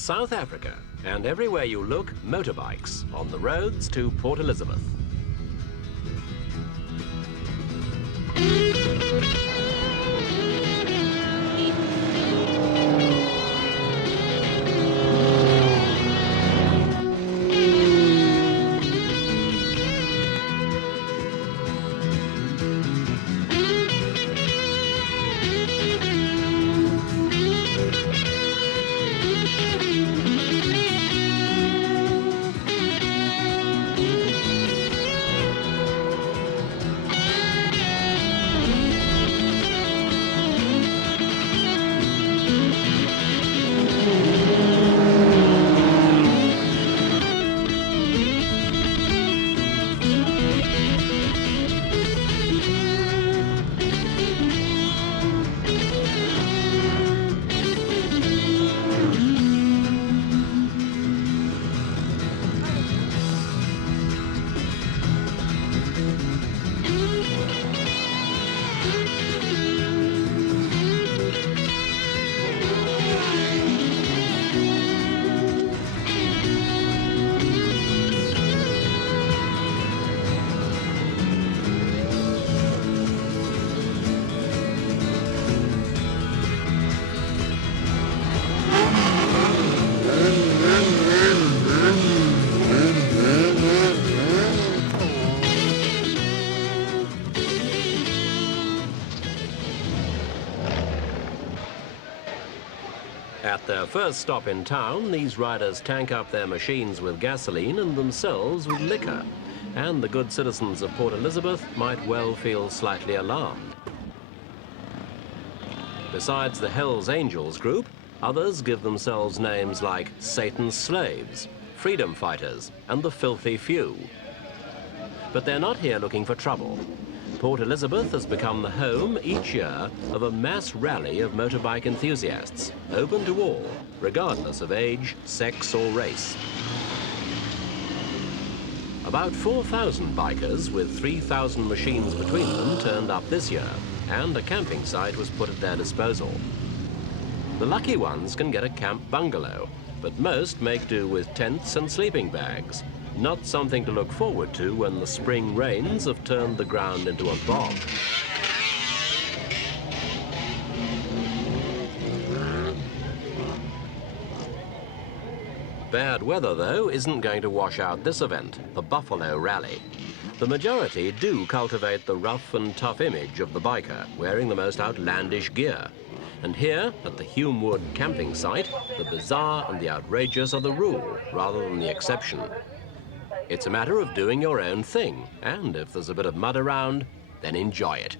South Africa, and everywhere you look, motorbikes on the roads to Port Elizabeth. At their first stop in town, these riders tank up their machines with gasoline and themselves with liquor. And the good citizens of Port Elizabeth might well feel slightly alarmed. Besides the Hells Angels group, others give themselves names like Satan's Slaves, Freedom Fighters, and the Filthy Few. But they're not here looking for trouble. Port Elizabeth has become the home each year of a mass rally of motorbike enthusiasts, open to all, regardless of age, sex or race. About 4,000 bikers with 3,000 machines between them turned up this year, and a camping site was put at their disposal. The lucky ones can get a camp bungalow, but most make do with tents and sleeping bags. Not something to look forward to when the spring rains have turned the ground into a bog. Bad weather, though, isn't going to wash out this event, the Buffalo Rally. The majority do cultivate the rough and tough image of the biker, wearing the most outlandish gear. And here, at the Humewood camping site, the bizarre and the outrageous are the rule, rather than the exception. It's a matter of doing your own thing, and if there's a bit of mud around, then enjoy it.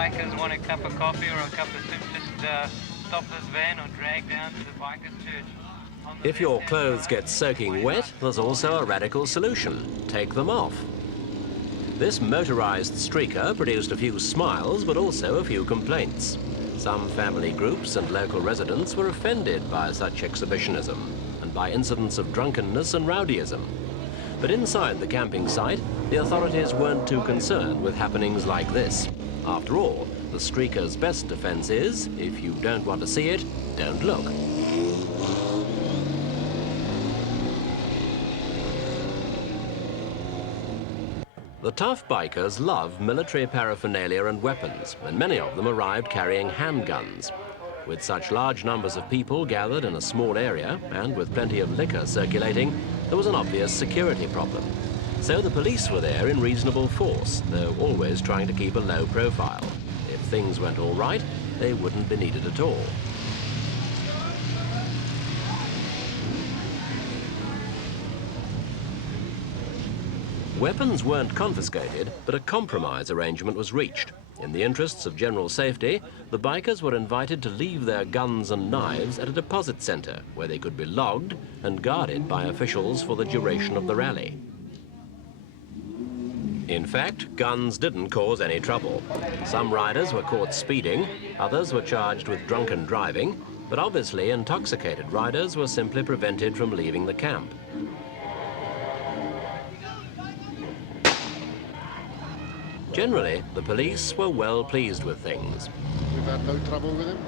bikers want a cup of coffee or a cup of soup, just stop this van or drag down to the bikers' church. If your clothes get soaking wet, there's also a radical solution. Take them off. This motorized streaker produced a few smiles, but also a few complaints. Some family groups and local residents were offended by such exhibitionism and by incidents of drunkenness and rowdyism. But inside the camping site, the authorities weren't too concerned with happenings like this. After all, the streaker's best defense is, if you don't want to see it, don't look. The tough bikers love military paraphernalia and weapons, and many of them arrived carrying handguns. With such large numbers of people gathered in a small area, and with plenty of liquor circulating, there was an obvious security problem. So the police were there in reasonable force, though always trying to keep a low profile. If things went all right, they wouldn't be needed at all. Weapons weren't confiscated, but a compromise arrangement was reached. In the interests of general safety, the bikers were invited to leave their guns and knives at a deposit centre where they could be logged and guarded by officials for the duration of the rally. In fact, guns didn't cause any trouble. Some riders were caught speeding, others were charged with drunken driving, but obviously intoxicated riders were simply prevented from leaving the camp. Generally, the police were well pleased with things. We've had no trouble with him.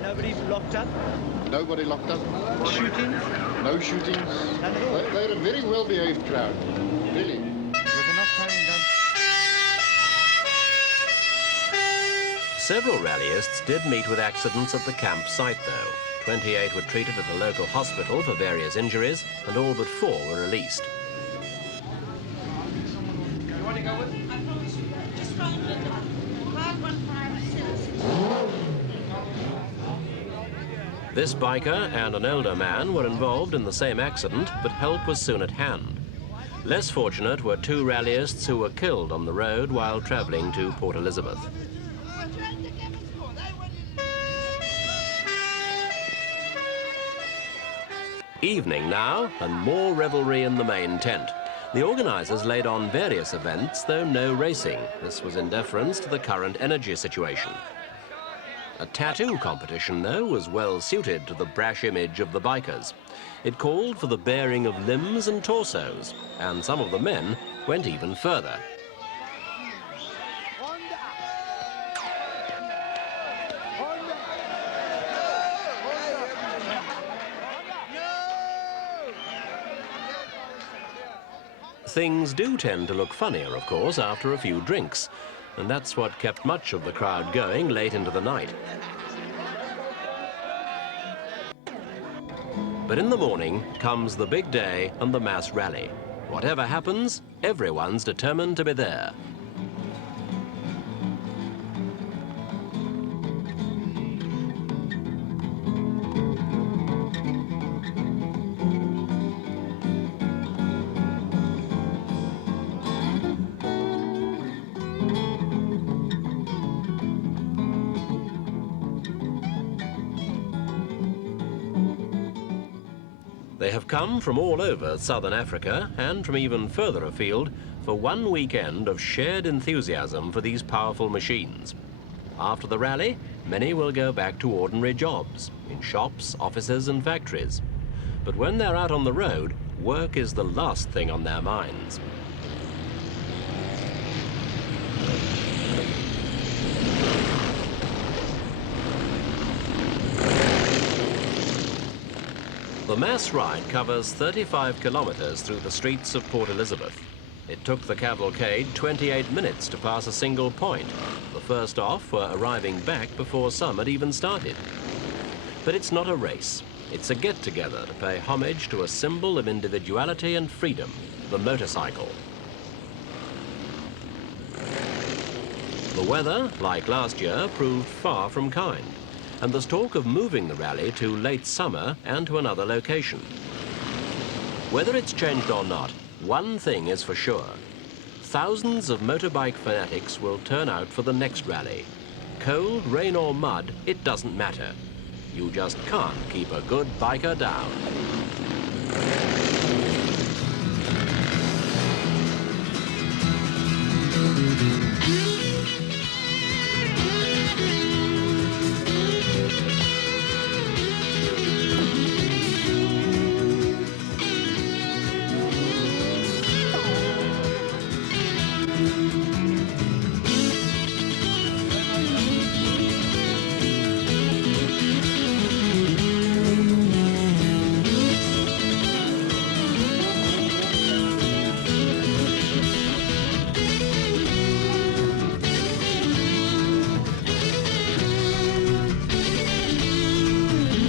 Nobody locked up? Nobody locked up. Shootings? No shootings. None at all? They're a very well-behaved crowd, really. With enough carrying guns? Several rallyists did meet with accidents at the campsite, though. 28 were treated at a local hospital for various injuries, and all but 4 were released. This biker and an older man were involved in the same accident, but help was soon at hand. Less fortunate were 2 rallyists who were killed on the road while travelling to Port Elizabeth. Evening now, and more revelry in the main tent. The organisers laid on various events, though no racing. This was in deference to the current energy situation. A tattoo competition, though, was well suited to the brash image of the bikers. It called for the baring of limbs and torsos, and some of the men went even further. Things do tend to look funnier, of course, after a few drinks, and that's what kept much of the crowd going late into the night. But in the morning comes the big day and the mass rally. Whatever happens, everyone's determined to be there. They have come from all over southern Africa and from even further afield for one weekend of shared enthusiasm for these powerful machines. After the rally, many will go back to ordinary jobs, in shops, offices and factories. But when they're out on the road, work is the last thing on their minds. The mass ride covers 35 kilometres through the streets of Port Elizabeth. It took the cavalcade 28 minutes to pass a single point. The first off were arriving back before some had even started. But it's not a race. It's a get-together to pay homage to a symbol of individuality and freedom, the motorcycle. The weather, like last year, proved far from kind, and there's talk of moving the rally to late summer and to another location. Whether it's changed or not, one thing is for sure. Thousands of motorbike fanatics will turn out for the next rally, Cold, rain or mud, it doesn't matter. You just can't keep a good biker down.